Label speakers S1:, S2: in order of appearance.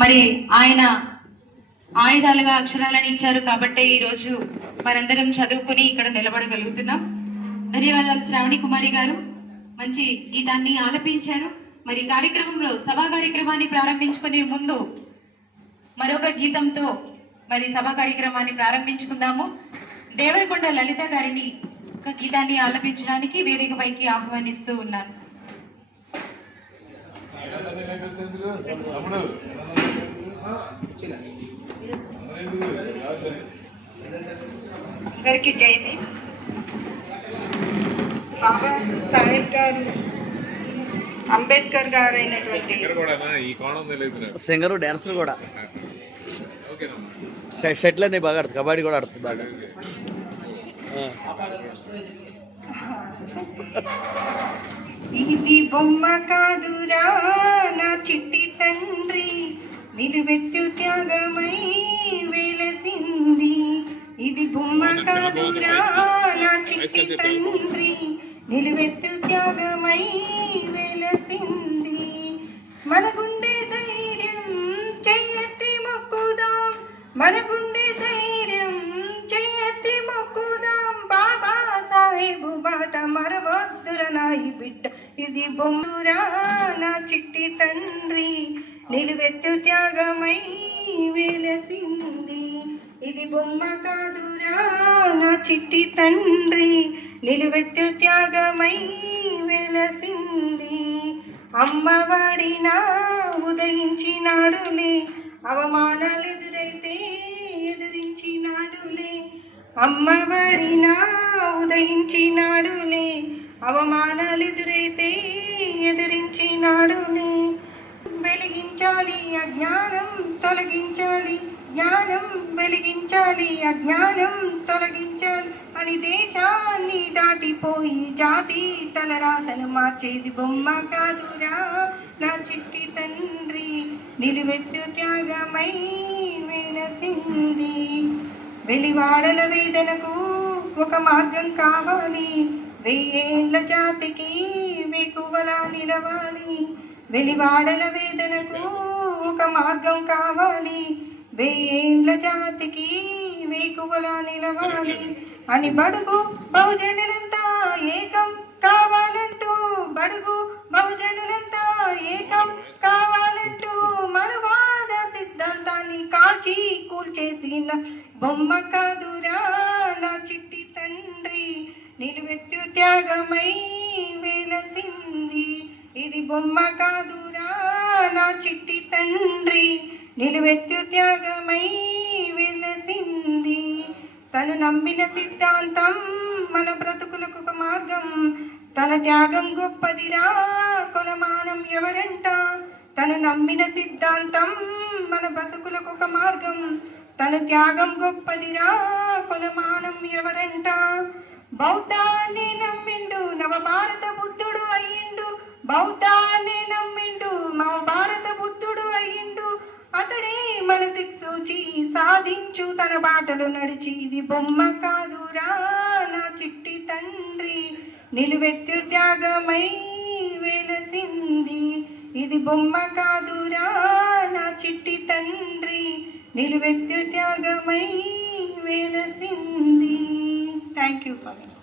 S1: మరి ఆయన ఆయుధాలుగా అక్షరాలను ఇచ్చారు కాబట్టే ఈరోజు మనందరం చదువుకుని ఇక్కడ నిలబడగలుగుతున్నాం. ధన్యవాదాలు శ్రావణి కుమారి గారు. మంచి గీతాన్ని ఆలపించారు. మరి కార్యక్రమంలో సభా కార్యక్రమాన్ని ప్రారంభించుకునే ముందు మరొక గీతంతో మరి సభా కార్యక్రమాన్ని ప్రారంభించుకుందాము. దేవరకొండ లలిత గారిని ఒక గీతాన్ని ఆలపించడానికి వేదికపైకి ఆహ్వానిస్తూ ఉన్నాను.
S2: తమ్ముడు
S3: అందరికీ జై భీమ్ బాబా సాహెబ్ గారు అంబేద్కర్ గారు అయినటువంటి.
S4: సింగరు డాన్సర్ కూడా. షటిల్ అన్ని బాగా ఆడుతుంది. కబడ్డీ కూడా ఆడుతుంది బాగా.
S3: ఇది బొమ్మ కాదురా నా చిట్టి తండ్రి. నిలువెత్తు త్యాగమై వెలసింది. ఇది బొమ్మ కాదురా నా చిట్టి తండ్రి. నిలువెత్తు త్యాగమై వెలసింది. మన గుండె రేపు బాట మరవద్దుర నాయి బిడ్డ. ఇది బొమ్మురా నా చిట్టి తండ్రి. నిలువెత్తు త్యాగమై వెలసింది. ఇది బొమ్మ కాదురా నా చిట్టి తండ్రి. నిలువెత్తు త్యాగమై వెలసింది. అమ్మవాడినా ఉదయించినాడులే. అవమానాలు ఎదురైతే ఎదిరించినాడులే. అమ్మబడినా ఉదయించినాడులే అవమానాలెదురైతే ఎదిరించినాడులే. వెలిగించాలి అజ్ఞానం తొలగించాలి జ్ఞానం వెలిగించాలి అజ్ఞానం తొలగించాలి. అని దేశాన్ని దాటిపోయి జాతి తలరాతను మార్చేది బొమ్మ కాదురా నా చిట్టి తండ్రి. నిలువెత్తు త్యాగమై వెలసింది. వెలివాడల వేదనకు ఒక మార్గం కావాలి. వెయ్యేండ్ల జాతికి వెకువలా నిలవాలి. వెలివాడల వేదనకు ఒక మార్గం కావాలి. వెయ్యేండ్ల జాతికి వేకువలా నిలవాలి. అని బడుగు బహుజనులంతా ఏకం కావాలంటూ బడుగు బహుజనులంతా ఏకం కావాలి. కాల్చి కూల్చేసిన బొమ్మ కాదురా నా చిట్టి తండ్రి. నిలువెత్తు త్యాగమై వెలసింది ఇది బొమ్మ కాదురా నా చిట్టి తండ్రి. నిలువెత్తు త్యాగమై వెలసింది తను నమ్మిన సిద్ధాంతం మన బ్రతుకులకు ఒక మార్గం. తన త్యాగం గొప్పదిరా కొలమానం ఎవరంట? తను నమ్మిన సిద్ధాంతం మన బతుకులకు ఒక మార్గం. తన త్యాగం గొప్పదిరా కొలమానం ఎవరంట? బౌద్ధాన్ని నమ్మిండు నవభారత బుద్ధుడు అయ్యిండు. బౌద్ధాన్ని నమ్మిండు నవభారత బుద్ధుడు అయ్యిండు. అతడే మన దిక్సూచి సాధించు తన బాటలు నడిచి. ఇది బొమ్మ కాదురా నా చిట్టి తండ్రి. నిలువెత్తు త్యాగమై వెలసింది. ఇది బొమ్మ కాదురా నా చిట్టి తండ్రి. నిలువెత్తు త్యాగమై వెలసింది. Thank you for